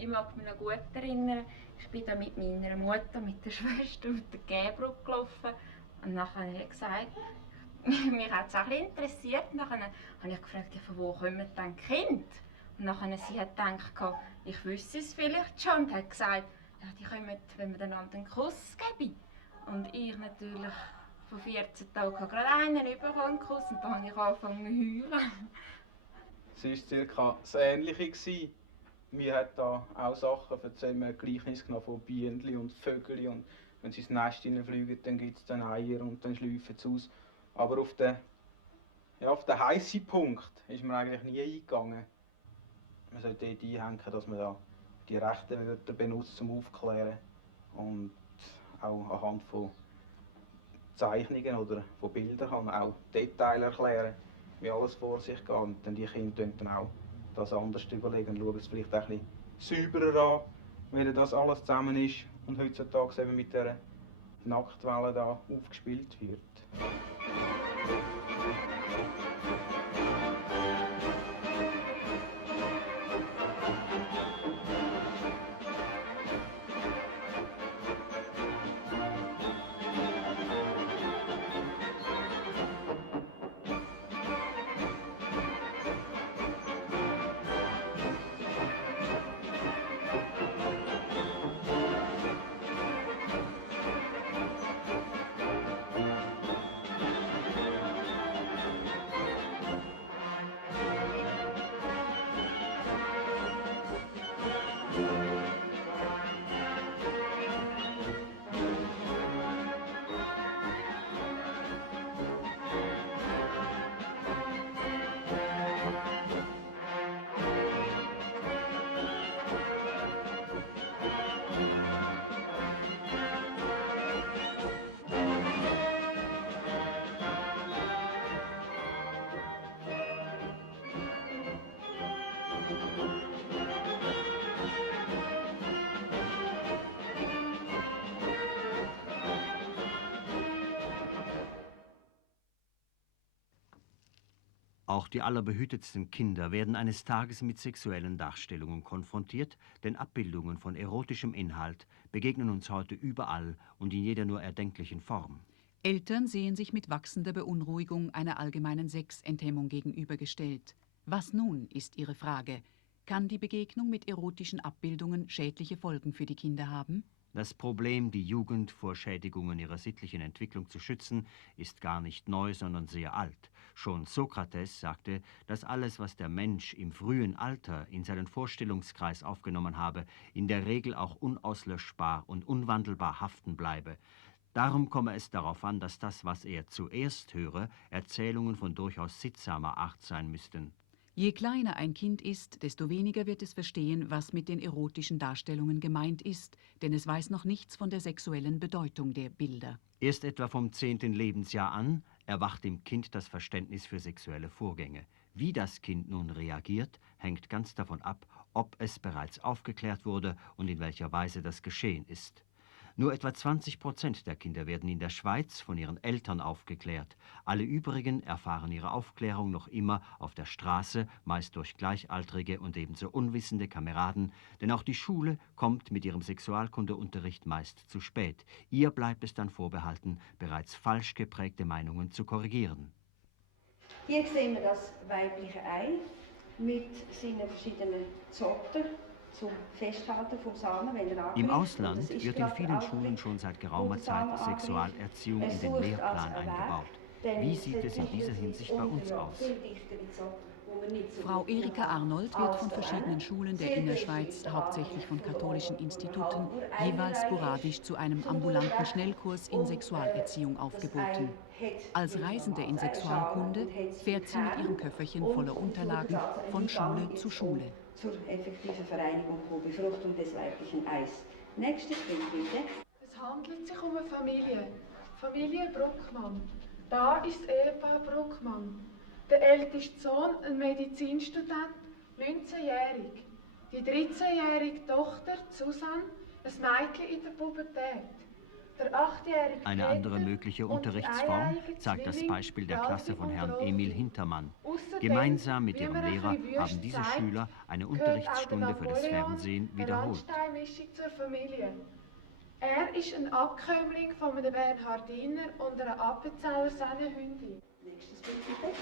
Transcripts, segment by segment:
Ich mag mich noch gut erinnern, ich bin da mit meiner Mutter, mit der Schwester auf der Gäbrücke gelaufen. Und nachher habe ich gesagt, mich hat es auch ein bisschen interessiert. Nachher habe ich gefragt, ja, von wo kommen denn die Kinder? Und nachher sie hat gedacht, ich wüsste es vielleicht schon. Und hat gesagt, ja, die kommen, wenn wir einander einen Kuss geben. Und ich natürlich von 14 Tagen gerade einen bekommen, einen Kuss. Und dann habe ich angefangen zu heulen. Es war circa das Ähnliche. Mir hat da auch Sachen erzählt, mir ein Gleichnis genommen von Bienen und Vögeln. Und wenn sie ins Nest hineinfliegen, dann gibt es dann Eier und dann schlüpfen sie aus. Aber auf den heißen Punkt ist man eigentlich nie eingegangen. Man sollte dort einhängen, dass man da die rechten Wörter benutzt zum Aufklären. Und auch anhand von Zeichnungen oder von Bildern kann man auch Details erklären, wie alles vor sich geht. Und dann die Kinder dann auch das anders überlegen und schauen es vielleicht auch ein bisschen sauberer an, wenn das alles zusammen ist und heutzutage eben mit dieser Nacktwelle da aufgespielt wird. Auch die allerbehütetsten Kinder werden eines Tages mit sexuellen Darstellungen konfrontiert, denn Abbildungen von erotischem Inhalt begegnen uns heute überall und in jeder nur erdenklichen Form. Eltern sehen sich mit wachsender Beunruhigung einer allgemeinen Sexenthemmung gegenübergestellt. Was nun, ist ihre Frage. Kann die Begegnung mit erotischen Abbildungen schädliche Folgen für die Kinder haben? Das Problem, die Jugend vor Schädigungen ihrer sittlichen Entwicklung zu schützen, ist gar nicht neu, sondern sehr alt. Schon Sokrates sagte, dass alles, was der Mensch im frühen Alter in seinen Vorstellungskreis aufgenommen habe, in der Regel auch unauslöschbar und unwandelbar haften bleibe. Darum komme es darauf an, dass das, was er zuerst höre, Erzählungen von durchaus sittsamer Art sein müssten. Je kleiner ein Kind ist, desto weniger wird es verstehen, was mit den erotischen Darstellungen gemeint ist, denn es weiß noch nichts von der sexuellen Bedeutung der Bilder. Erst etwa vom 10. Lebensjahr an erwacht im Kind das Verständnis für sexuelle Vorgänge. Wie das Kind nun reagiert, hängt ganz davon ab, ob es bereits aufgeklärt wurde und in welcher Weise das geschehen ist. Nur etwa 20% der Kinder werden in der Schweiz von ihren Eltern aufgeklärt. Alle übrigen erfahren ihre Aufklärung noch immer auf der Straße, meist durch Gleichaltrige und ebenso unwissende Kameraden, denn auch die Schule kommt mit ihrem Sexualkundeunterricht meist zu spät. Ihr bleibt es dann vorbehalten, bereits falsch geprägte Meinungen zu korrigieren. Hier sehen wir das weibliche Ei mit seinen verschiedenen Zotten zum Festhalten vom Samen, wenn er Im Ausland wird in vielen Schulen schon seit geraumer Zeit Sexualerziehung in den Lehrplan eingebaut. Wie sieht es in dieser Hinsicht bei uns aus? Frau Erika Arnold wird von verschiedenen Schulen der Innerschweiz, hauptsächlich von katholischen Instituten, jeweils sporadisch zu einem ambulanten Schnellkurs in Sexualerziehung aufgeboten. Als Reisende in Sexualkunde fährt sie mit ihrem Köfferchen voller Unterlagen von Schule zu Schule. Zur effektiven Vereinigung der Befruchtung des weiblichen Eis. Nächstes Bild bitte. Es handelt sich um eine Familie Bruckmann. Da ist Ehepaar Bruckmann. Der älteste Sohn, ein Medizinstudent, 19-jährig. Die 13-jährige Tochter, Susanne, ein Mädchen in der Pubertät. Der 8-jährige Eine andere mögliche Peter und die Unterrichtsform einjährige zeigt das Zwilling Beispiel der Klasse von Herrn Claudi und Emil Rolfi. Hintermann. Außerdem, Gemeinsam mit wie ihrem man ein Lehrer bisschen haben wüst diese zeigt, Schüler eine gehört auch der Unterrichtsstunde für das Napoleon, Fernsehen eine wiederholt. Landsteinmischung zur Familie. Er ist ein Abkömmling von einem Bernhardiner und einer Appenzeller Sennenhündin. Nächstes Bild bitte.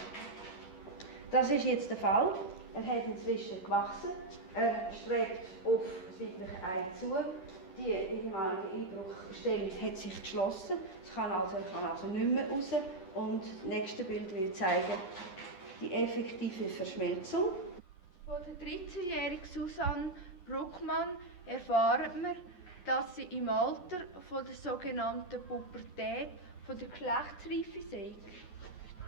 Das ist jetzt der Fall. Er hat inzwischen gewachsen. Er strebt auf das weibliche Ei zu. Die ehemalige Einbruchstelle hat sich geschlossen. Es kann also nicht mehr raus. Und das nächste Bild will zeigen die effektive Verschmelzung. Von der 13-jährigen Susanne Bruckmann erfahren wir, dass sie im Alter von der sogenannten Pubertät von der Geschlechtsreife sei.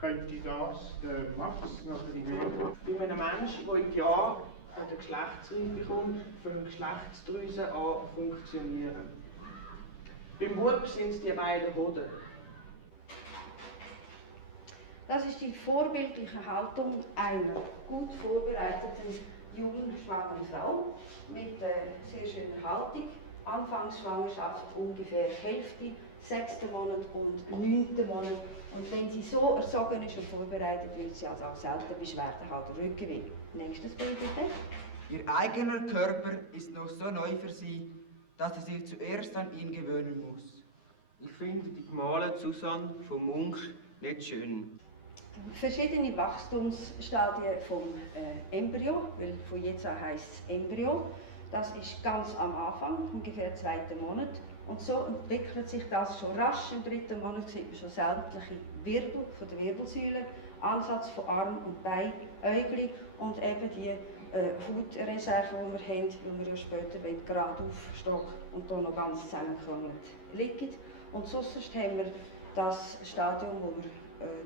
Könnte das der Max nach der Idee? Bei einem Menschen, der in die Jahre an der Geschlechtsreife kommt, fangen Geschlechtsdrüsen an zu funktionieren. Beim Bub sind es die beiden Hoden. Das ist die vorbildliche Haltung einer gut vorbereiteten jungen schwangeren Frau mit sehr schöner Haltung. Anfangsschwangerschaft ungefähr Hälfte, 6. Monat und 9. Monat. Und wenn sie so erzogen ist und vorbereitet, wird sie also auch selten Beschwerden haben, der Rückenweh. Nächstes Bild bitte. Ihr eigener Körper ist noch so neu für sie, dass sie sich zuerst an ihn gewöhnen muss. Ich finde die gemalte Susanne vom Munch nicht schön. Verschiedene Wachstumsstadien vom Embryo, weil von jetzt an heisst es Embryo. Das ist ganz am Anfang, ungefähr 2. Monat. Und so entwickelt sich das schon rasch. Im 3. Monat sieht man schon sämtliche Wirbel von der Wirbelsäule, Ansatz von Arm und Bein, Äugli und eben die Hautreserve, die wir haben, weil wir ja später gerade aufstehen und hier noch ganz zusammengekrümelt liegen. Und sonst haben wir das Stadium, wo wir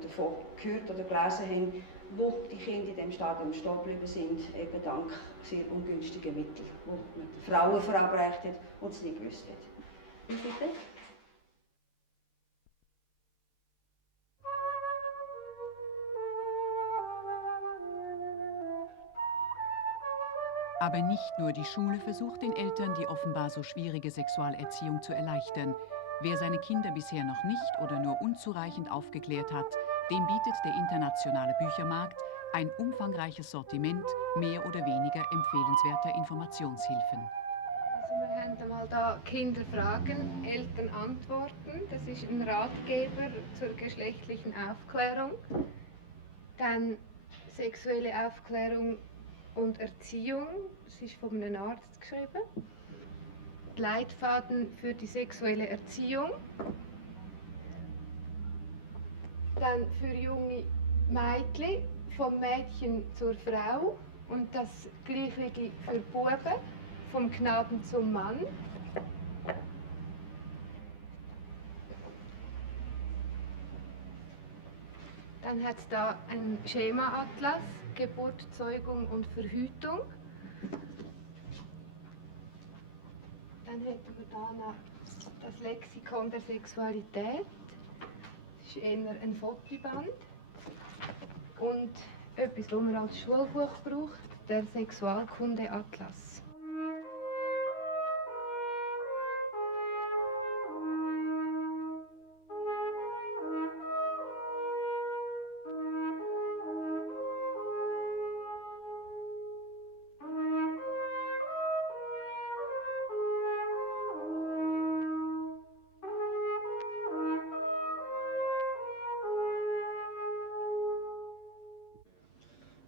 davon gehört oder gelesen haben, wo die Kinder in diesem Stadium stehen geblieben sind, eben dank sehr ungünstigen Mitteln, die man den Frauen verabreicht hat und es nicht gewusst hat. Wie bitte? Aber nicht nur die Schule versucht den Eltern, die offenbar so schwierige Sexualerziehung zu erleichtern. Wer seine Kinder bisher noch nicht oder nur unzureichend aufgeklärt hat, dem bietet der internationale Büchermarkt ein umfangreiches Sortiment mehr oder weniger empfehlenswerter Informationshilfen. Also wir haben einmal da Kinder fragen, Eltern antworten. Das ist ein Ratgeber zur geschlechtlichen Aufklärung. Dann sexuelle Aufklärung und Erziehung. Das ist von einem Arzt geschrieben. Leitfaden für die sexuelle Erziehung. Dann für junge Mädchen, vom Mädchen zur Frau. Und das Gleiche für Buben, vom Knaben zum Mann. Dann hat es da einen Schema-Atlas, Geburt, Zeugung und Verhütung. Dann hätten wir da noch das Lexikon der Sexualität. Das ist eher ein Fotoband. Und etwas, das man als Schulbuch braucht, der Sexualkunde-Atlas.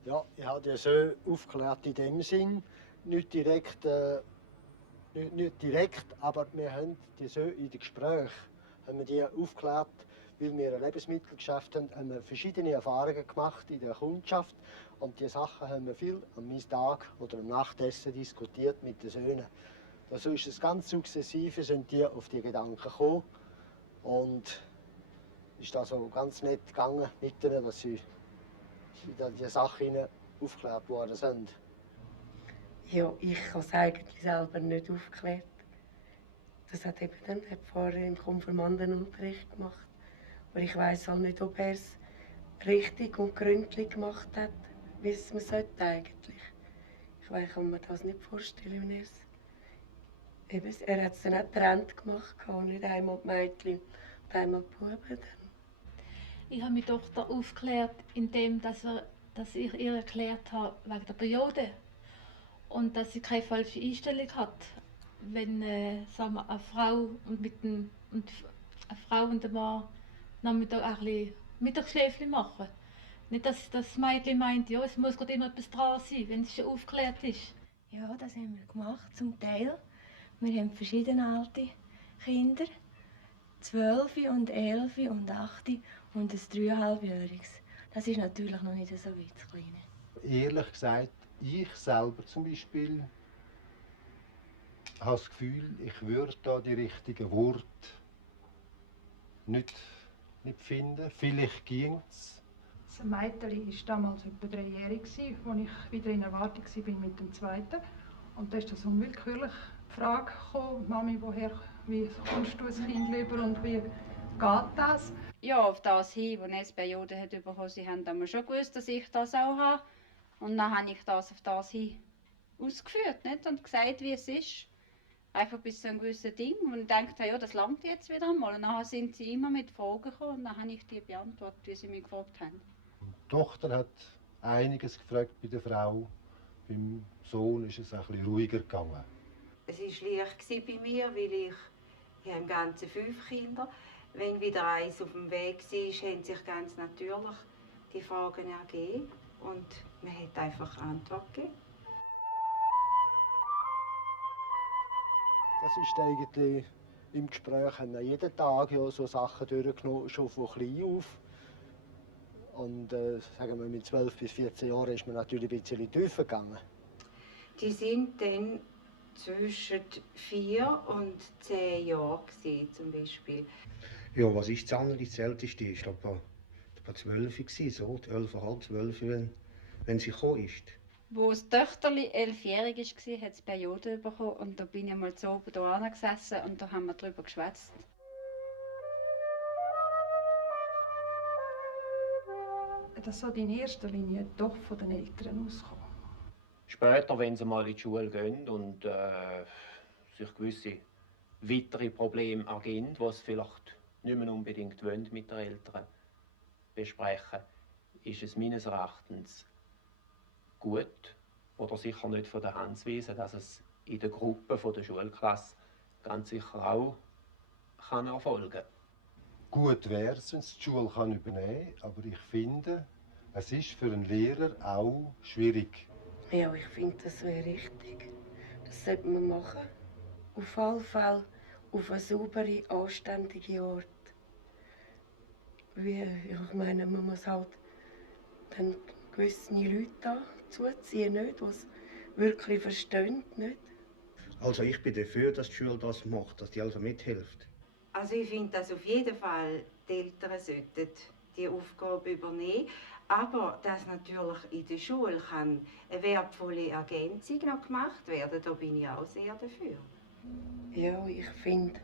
Ja, ich habe die so aufgeklärt in dem Sinn, nicht direkt, aber wir haben die so in den Gesprächen haben wir die aufgeklärt, weil wir ein Lebensmittelgeschäft haben, haben wir verschiedene Erfahrungen gemacht in der Kundschaft und die Sachen haben wir viel am Mittag oder am Nachtessen diskutiert mit den Söhnen. So ist es ganz sukzessive, sind die auf die Gedanken gekommen und ist da so ganz nett gegangen mit ihnen, dass sie in die Sachen aufgeklärt worden sind. Ja, ich habe es eigentlich selber nicht aufgeklärt. Das hat eben dann der Pfarrer im Konfirmandenunterricht gemacht. Aber ich weiß halt nicht, ob er es richtig und gründlich gemacht hat, wie es man eigentlich sollte. Ich kann mir das nicht vorstellen, wie er es. eben, er hat es dann auch getrennt gemacht, nicht einmal die Mädchen und einmal die Buben. Dann. Ich habe meine Tochter aufgeklärt, indem dass ich ihr erklärt habe, wegen der Periode. Und dass sie keine falsche Einstellung hat. Wenn sagen wir, eine Frau und ein Mann Nachmittag ein bisschen Mittagsschläfchen machen. Nicht, dass das Mädchen meint, ja, es muss gerade immer etwas dran sein, wenn es schon aufgeklärt ist. Ja, das haben wir gemacht, zum Teil. Wir haben verschiedene alte Kinder. 12 und 11 und 8 und ein 3,5-jähriges. Das ist natürlich noch nicht so weit, das Kleine. Ehrlich gesagt, ich selber zum Beispiel habe das Gefühl, ich würde da die richtigen Worte nicht finden. Vielleicht ging es. Das Mädchen war damals etwa 3-jährig, als ich wieder in Erwartung war mit dem Zweiten. Und da ist das unwillkürlich die Frage gekommen, Mami, wie kommst du ein Kind lieber und wie geht das? Ja, auf das hin, als es Periode hat bekommen, sie haben damals schon gewusst, dass ich das auch habe. Und dann habe ich das auf das hin ausgeführt, nicht? Und gesagt, wie es ist. Einfach bis zu einem gewissen Ding. Und ich dachte, ja, das langt jetzt wieder einmal. Und dann sind sie immer mit Fragen gekommen und dann habe ich die beantwortet, wie sie mich gefragt haben. Die Tochter hat einiges gefragt bei der Frau. Beim Sohn ist es ein bisschen ruhiger gegangen. Es war leicht bei mir, weil ich habe im Ganzen 5 Kinder. Wenn wieder eins auf dem Weg war, haben sich ganz natürlich die Fragen ergeben. Und man hat einfach Antwort gegeben. Das ist eigentlich im Gespräch, haben wir jeden Tag ja so Sachen durchgenommen, schon von klein auf. Und sagen wir, mit 12 bis 14 Jahren ist man natürlich ein bisschen tiefer gegangen. Die sind dann zwischen 4 und 10 Jahren zum Beispiel. Ja, was ist das andere? Das älteste ist etwa 12 gewesen, so 11,5, 12, wenn sie gekommen ist. Wo das Töchterli 11-jährig war, hat es Periode bekommen und da bin ich mal so oben da gesessen und da haben wir darüber geschwätzt. Das soll in erster Linie doch von den Eltern auskommen. Später, wenn sie mal in die Schule gehen und sich gewisse weitere Probleme ergeben, die sie vielleicht nicht mehr unbedingt wollen, mit den Eltern besprechen, ist es meines Erachtens gut oder sicher nicht von der Hand zu weisen, dass es in der Gruppe von der Schulklasse ganz sicher auch kann erfolgen. Gut wäre es, wenn es die Schule übernehmen kann, aber ich finde, es ist für einen Lehrer auch schwierig. Ja, ich finde, das wäre richtig. Das sollte man machen. Auf alle Fälle auf eine saubere, anständige Art. Ich meine, man muss halt dann gewisse Leute zuziehen, nicht, die es wirklich verstehen. Nicht? Also ich bin dafür, dass die Schule das macht, dass die also mithilft. Also ich finde, dass auf jeden Fall die Eltern sollten die Aufgabe übernehmen. Aber dass natürlich in der Schule kann eine wertvolle Ergänzung noch gemacht werden, da bin ich auch sehr dafür. Ja, ich finde,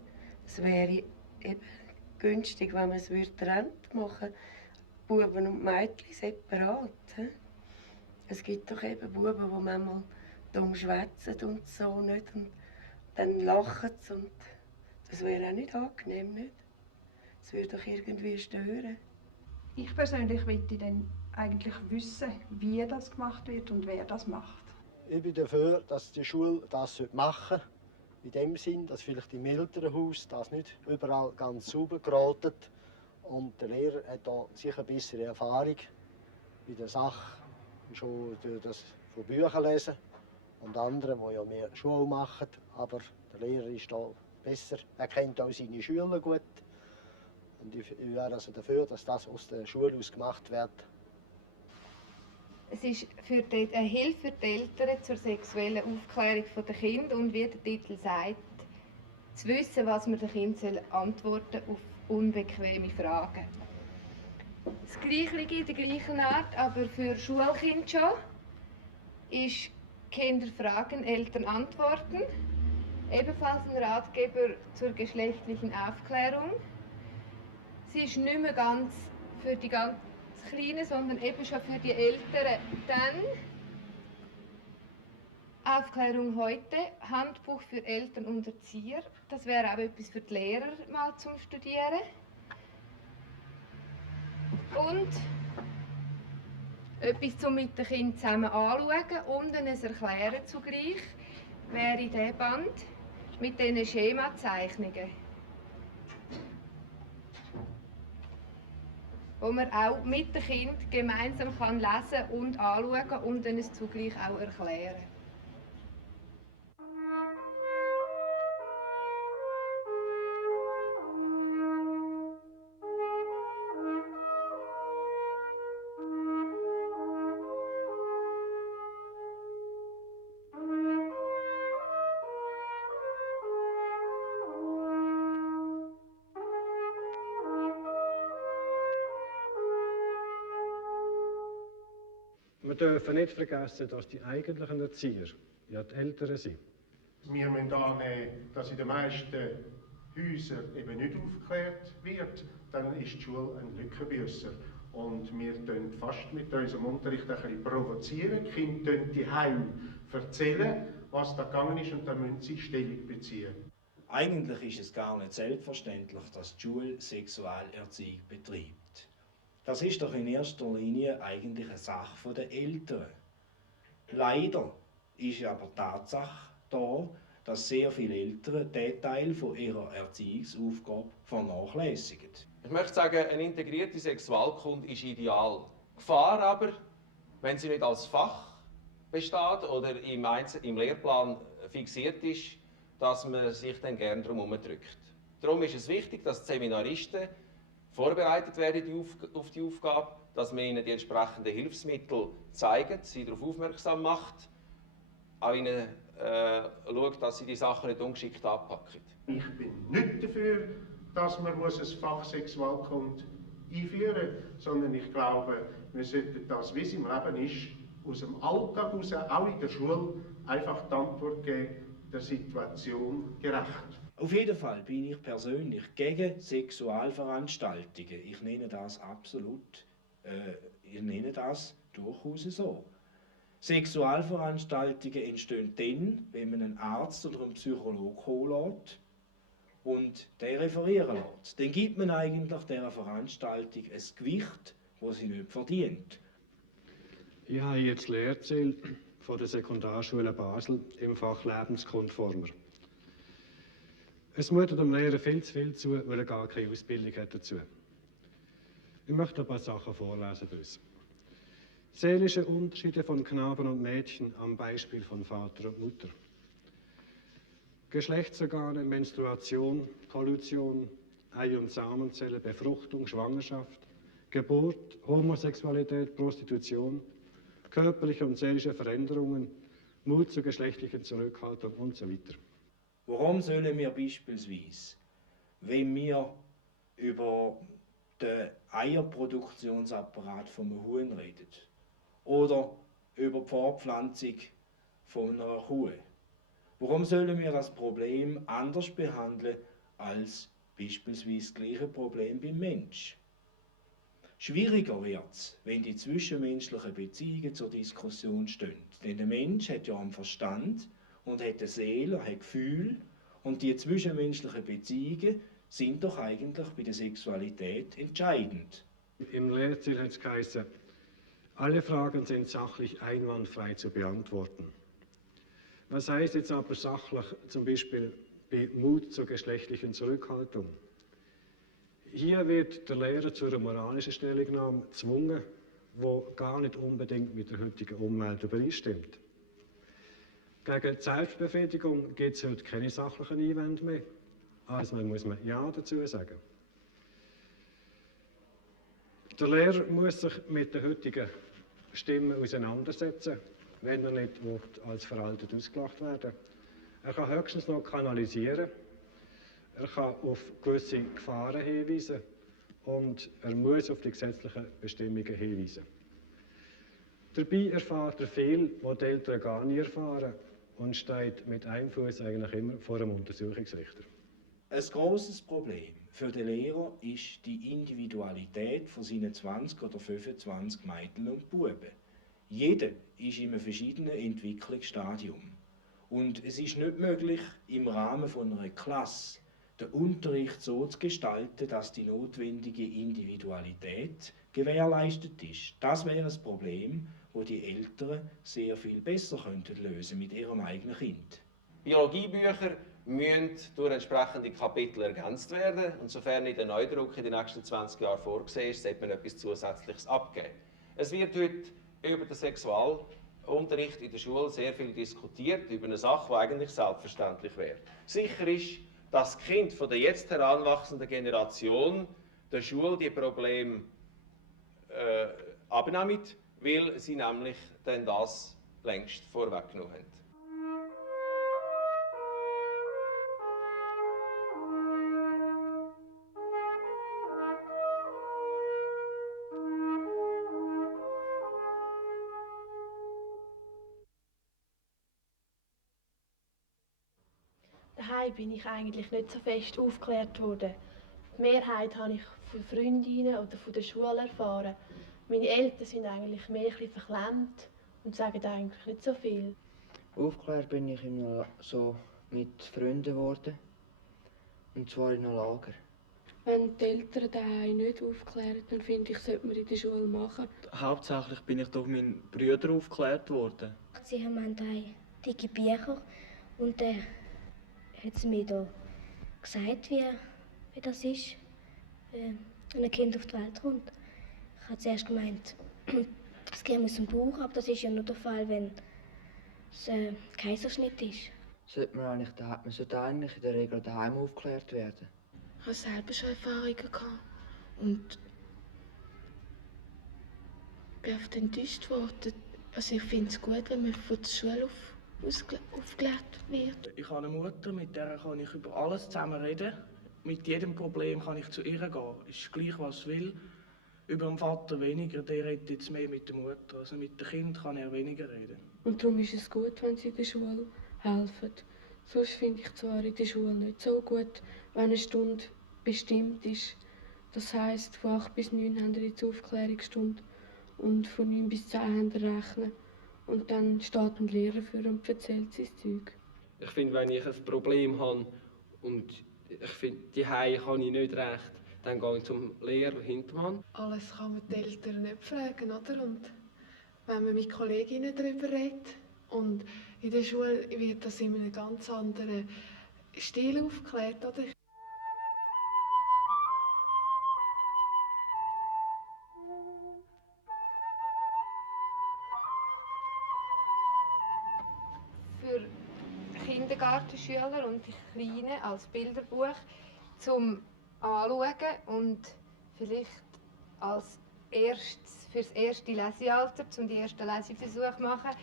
es wäre eben günstig, wenn man es getrennt machen würde. Buben und Mädchen separat. He? Es gibt doch eben Buben, die manchmal dumm schwätzen und so nicht. Und dann lachen sie. Und das wäre auch nicht angenehm, nicht? Das würde doch irgendwie stören. Ich persönlich möchte dann eigentlich wissen, wie das gemacht wird und wer das macht. Ich bin dafür, dass die Schule das machen sollte. In dem Sinn, dass vielleicht im Elternhaus das nicht überall ganz sauber geratet. Und der Lehrer hat da sicher bessere Erfahrung bei der Sache, schon durch das von Büchern lesen und andere, die ja mehr Schule machen. Aber der Lehrer ist da besser, er kennt auch seine Schüler gut. Und ich wäre also dafür, dass das aus der Schule aus gemacht wird. Es ist eine Hilfe für die Eltern zur sexuellen Aufklärung der Kinder und wie der Titel sagt, zu wissen, was man den Kindern antworten auf unbequeme Fragen. Das Gleiche in der gleichen Art, aber für Schulkinder schon, ist Kinder fragen, Eltern antworten. Ebenfalls ein Ratgeber zur geschlechtlichen Aufklärung. Sie ist nicht mehr ganz für die ganz Kleinen, sondern eben schon für die Älteren. Dann Aufklärung heute, Handbuch für Eltern und Erzieher. Das wäre auch etwas für die Lehrer mal zum Studieren. Und etwas zum mit den Kindern zusammen anschauen und ein Erklären zugleich wäre der Band mit diesen Schemazeichnungen, wo man auch mit den Kindern gemeinsam kann lesen und anschauen und dann es zugleich auch erklären. Wir dürfen nicht vergessen, dass die eigentlichen Erzieher ja die Eltern sind. Wir müssen annehmen, dass in den meisten Häusern eben nicht aufgeklärt wird. Dann ist die Schule ein Lückenbüsser. Und wir tun fast mit unserem Unterricht ein bisschen provozieren. Die Kinder tun die Heim erzählen, was da gegangen ist, und dann müssen sie Stellung beziehen. Eigentlich ist es gar nicht selbstverständlich, dass die Schule Sexualerziehung betreibt. Das ist doch in erster Linie eigentlich eine Sache der Eltern. Leider ist aber die Tatsache da, dass sehr viele Eltern diesen Teil von ihrer Erziehungsaufgabe vernachlässigen. Ich möchte sagen, eine integrierte Sexualkunde ist ideal. Gefahr aber, wenn sie nicht als Fach besteht oder im Lehrplan fixiert ist, dass man sich dann gerne darum herumdrückt. Darum ist es wichtig, dass die Seminaristen vorbereitet werden auf die Aufgabe, dass man ihnen die entsprechenden Hilfsmittel zeigt, sie darauf aufmerksam macht, auch ihnen schaut, dass sie die Sachen nicht ungeschickt anpacken. Ich bin nicht dafür, dass man ein Fach Sexualkunde einführen muss, sondern ich glaube, wir sollten das, wie es im Leben ist, aus dem Alltag heraus, auch in der Schule, einfach die Antwort geben, der Situation gerecht. Auf jeden Fall bin ich persönlich gegen Sexualveranstaltungen. Ich nenne das durchaus so. Sexualveranstaltungen entstehen dann, wenn man einen Arzt oder einen Psychologen holen lässt und den referieren lässt. Dann gibt man eigentlich dieser Veranstaltung ein Gewicht, das sie nicht verdient. Ich habe jetzt Lehrziel von der Sekundarschule Basel im Fach Lebensgrundformer. Es mutet dem Lehrer viel zu viel zu, weil er gar keine Ausbildung hat dazu. Ich möchte ein paar Sachen vorlesen daraus. Seelische Unterschiede von Knaben und Mädchen am Beispiel von Vater und Mutter. Geschlechtsorgane, Menstruation, Kollusion, Ei- und Samenzelle, Befruchtung, Schwangerschaft, Geburt, Homosexualität, Prostitution, körperliche und seelische Veränderungen, Mut zur geschlechtlichen Zurückhaltung und so weiter. Warum sollen wir beispielsweise, wenn wir über den Eierproduktionsapparat von einem Huhn reden oder über die Fortpflanzung von einer Kuh, warum sollen wir das Problem anders behandeln als beispielsweise das gleiche Problem beim Mensch? Schwieriger wird es, wenn die zwischenmenschlichen Beziehungen zur Diskussion stehen. Denn der Mensch hat ja einen Verstand und hat eine Seele, hat Gefühl, und die zwischenmenschlichen Beziehungen sind doch eigentlich bei der Sexualität entscheidend. Im Lehrziel hat es geheißen, alle Fragen sind sachlich einwandfrei zu beantworten. Was heißt jetzt aber sachlich zum Beispiel bei Mut zur geschlechtlichen Zurückhaltung? Hier wird der Lehrer zu einer moralischen Stellungnahme gezwungen, die gar nicht unbedingt mit der heutigen Umwelt übereinstimmt. Gegen die Selbstbefriedigung gibt es heute keine sachlichen Einwände mehr. Also muss man Ja dazu sagen. Der Lehrer muss sich mit den heutigen Stimmen auseinandersetzen, wenn er nicht als veraltet ausgelacht werden will. Er kann höchstens noch kanalisieren, er kann auf gewisse Gefahren hinweisen und er muss auf die gesetzlichen Bestimmungen hinweisen. Dabei erfährt er viel, was die Eltern gar nie erfahren, und steht mit einem Fuß eigentlich immer vor einem Untersuchungsrichter. Ein grosses Problem für den Lehrer ist die Individualität von seinen 20 oder 25 Mädchen und Buben. Jeder ist in einem verschiedenen Entwicklungsstadium. Und es ist nicht möglich, im Rahmen von einer Klasse den Unterricht so zu gestalten, dass die notwendige Individualität gewährleistet ist. Das wäre ein Problem, das die Eltern sehr viel besser lösen könnten mit ihrem eigenen Kind. Biologiebücher müssen durch entsprechende Kapitel ergänzt werden. Und sofern nicht der Neudruck in den nächsten 20 Jahren vorgesehen ist, sollte man etwas Zusätzliches abgeben. Es wird heute über den Sexualunterricht in der Schule sehr viel diskutiert, über eine Sache, die eigentlich selbstverständlich wäre. Sicher ist, dass die Kinder von der jetzt heranwachsenden Generation der Schule die Probleme abnehmen, weil sie nämlich dann das längst vorweggenommen haben. Daheim bin ich eigentlich nicht so fest aufgeklärt worden. Die Mehrheit habe ich von Freundinnen oder von der Schule erfahren. Meine Eltern sind eigentlich mehr ein bisschen verklemmt und sagen eigentlich nicht so viel. Aufgeklärt bin ich so mit Freunden geworden. Und zwar in einem Lager. Wenn die Eltern daheim nicht aufklären, dann finde ich, sollte man in der Schule machen. Hauptsächlich bin ich durch meine Brüder aufgeklärt worden. Sie haben drei dicke Bücher und hat sie mir da gesagt, wie das ist, wenn ein Kind auf die Welt kommt. Ich habe zuerst gemeint, es käme aus dem Bauch, aber das ist ja nur der Fall, wenn es ein Kaiserschnitt ist. Man sollte eigentlich in der Regel daheim aufgeklärt werden. Ich hatte selber schon Erfahrungen gehabt und bin oft enttäuscht worden. Also ich finde es gut, wenn man von der Schule aufgeklärt wird. Ich habe eine Mutter, mit der kann ich über alles zusammen reden. Mit jedem Problem kann ich zu ihr gehen. Ist gleich, was ich will. Über den Vater weniger, der redet jetzt mehr mit der Mutter. Also mit dem Kind kann er weniger reden. Und darum ist es gut, wenn sie in der Schule helfen. Sonst finde ich zwar in der Schule nicht so gut, wenn eine Stunde bestimmt ist. Das heisst, von 8 bis 9 haben wir jetzt Aufklärungsstunde und von 9 bis 10 haben wir Rechnen. Und dann steht ein Lehrer für und erzählt sein Zeug. Ich finde, wenn ich ein Problem habe und ich finde, die Hause kann ich nicht recht, dann gehe ich zum Lehrer Hintermann. Alles kann man die Eltern nicht fragen, oder? Und wenn man mit Kolleginnen darüber redet und in der Schule wird das in einem ganz anderen Stil aufgeklärt, oder? Für Kindergartenschüler und die Kleinen als Bilderbuch zum Anschauen und vielleicht als erstes fürs erste Lesealter, zum die ersten Leseversuch machen,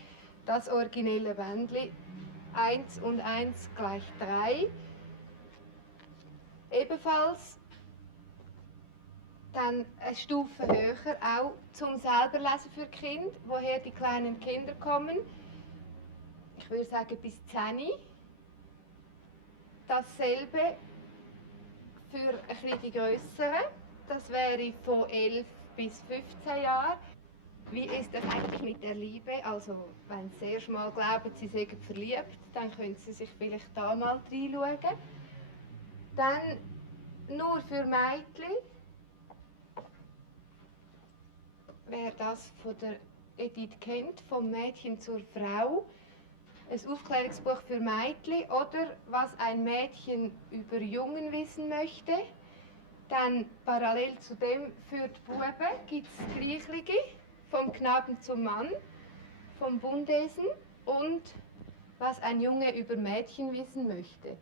das originelle Bändli 1 und 1 gleich 3. Ebenfalls dann eine Stufe höher, auch zum selber Lesen für Kinder, woher die kleinen Kinder kommen. Ich würde sagen bis 10. Dasselbe für ein bisschen die grösseren. Das wäre von 11 bis 15 Jahren. Wie ist das eigentlich mit der Liebe? Also, wenn Sie das erste Mal glauben, Sie seien verliebt, dann können Sie sich vielleicht da mal reinschauen. Dann nur für Mädchen. Wer das von der Edith kennt, vom Mädchen zur Frau. Ein Aufklärungsbuch für Mädchen oder was ein Mädchen über Jungen wissen möchte. Dann parallel zu dem für die Buben gibt es das Gleiche, vom Knaben zum Mann, vom Bundesen und was ein Junge über Mädchen wissen möchte.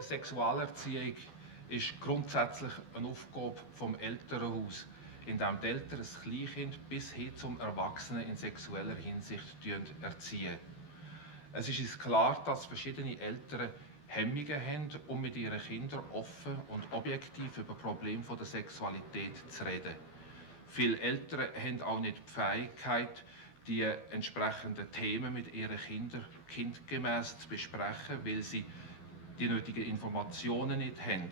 Sexualerziehung ist grundsätzlich eine Aufgabe vom Elternhaus, in dem die Eltern das Kleinkind bis hin zum Erwachsenen in sexueller Hinsicht erziehen. Es ist uns klar, dass verschiedene Eltern Hemmungen haben, um mit ihren Kindern offen und objektiv über Probleme der Sexualität zu reden. Viele Eltern haben auch nicht die Fähigkeit, die entsprechenden Themen mit ihren Kindern kindgemäß zu besprechen, weil sie die nötigen Informationen nicht haben.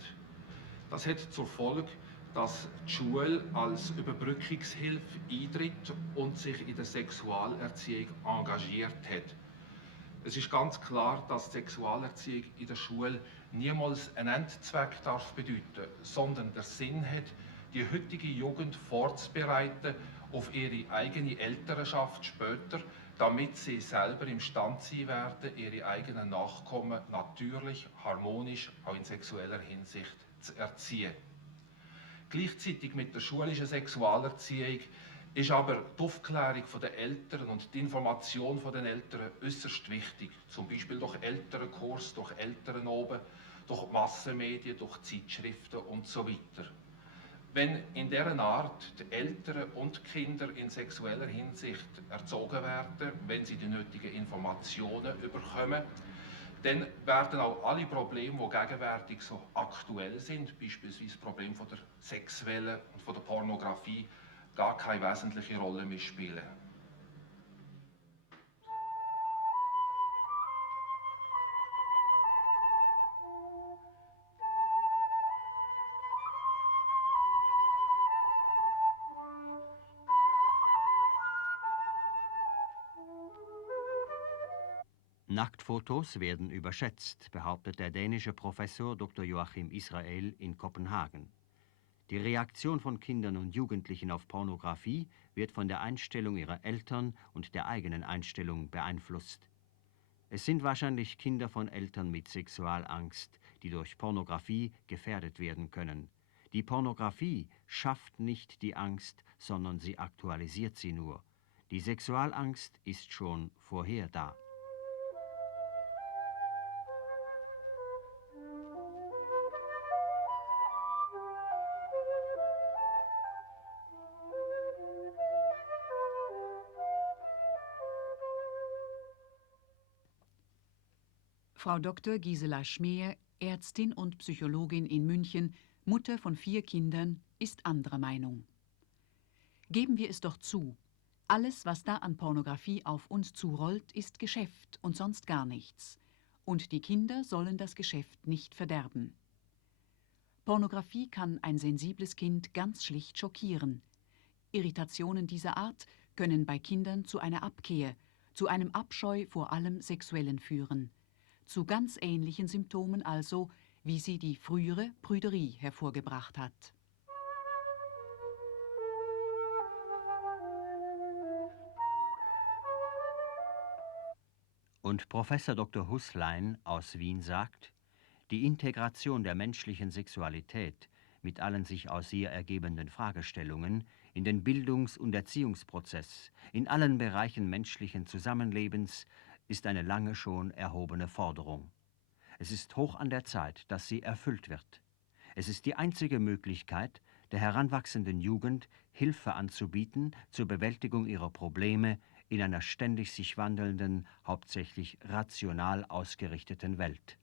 Das hat zur Folge, dass die Schule als Überbrückungshilfe eintritt und sich in der Sexualerziehung engagiert hat. Es ist ganz klar, dass die Sexualerziehung in der Schule niemals einen Endzweck darf bedeuten, sondern der Sinn hat, die heutige Jugend vorzubereiten auf ihre eigene Elternschaft später, damit sie selber imstande sein werden, ihre eigenen Nachkommen natürlich, harmonisch, auch in sexueller Hinsicht zu erziehen. Gleichzeitig mit der schulischen Sexualerziehung ist aber die Aufklärung der Eltern und die Information der Eltern äußerst wichtig. Zum Beispiel durch Elternkurs, durch Elternabend, durch Massenmedien, durch Zeitschriften und so weiter. Wenn in dieser Art die Eltern und die Kinder in sexueller Hinsicht erzogen werden, wenn sie die nötigen Informationen bekommen, dann werden auch alle Probleme, die gegenwärtig so aktuell sind, beispielsweise das Problem von der Sexwelle und von der Pornografie, gar keine wesentliche Rolle mehr spielen. Nacktfotos werden überschätzt, behauptet der dänische Professor Dr. Joachim Israel in Kopenhagen. Die Reaktion von Kindern und Jugendlichen auf Pornografie wird von der Einstellung ihrer Eltern und der eigenen Einstellung beeinflusst. Es sind wahrscheinlich Kinder von Eltern mit Sexualangst, die durch Pornografie gefährdet werden können. Die Pornografie schafft nicht die Angst, sondern sie aktualisiert sie nur. Die Sexualangst ist schon vorher da. Frau Dr. Gisela Schmeer, Ärztin und Psychologin in München, Mutter von 4 Kindern, ist anderer Meinung. Geben wir es doch zu, alles, was da an Pornografie auf uns zurollt, ist Geschäft und sonst gar nichts. Und die Kinder sollen das Geschäft nicht verderben. Pornografie kann ein sensibles Kind ganz schlicht schockieren. Irritationen dieser Art können bei Kindern zu einer Abkehr, zu einem Abscheu vor allem Sexuellen führen. Zu ganz ähnlichen Symptomen also, wie sie die frühere Prüderie hervorgebracht hat. Und Professor Dr. Huslein aus Wien sagt, die Integration der menschlichen Sexualität mit allen sich aus ihr ergebenden Fragestellungen in den Bildungs- und Erziehungsprozess, in allen Bereichen menschlichen Zusammenlebens, ist eine lange schon erhobene Forderung. Es ist hoch an der Zeit, dass sie erfüllt wird. Es ist die einzige Möglichkeit, der heranwachsenden Jugend Hilfe anzubieten zur Bewältigung ihrer Probleme in einer ständig sich wandelnden, hauptsächlich rational ausgerichteten Welt.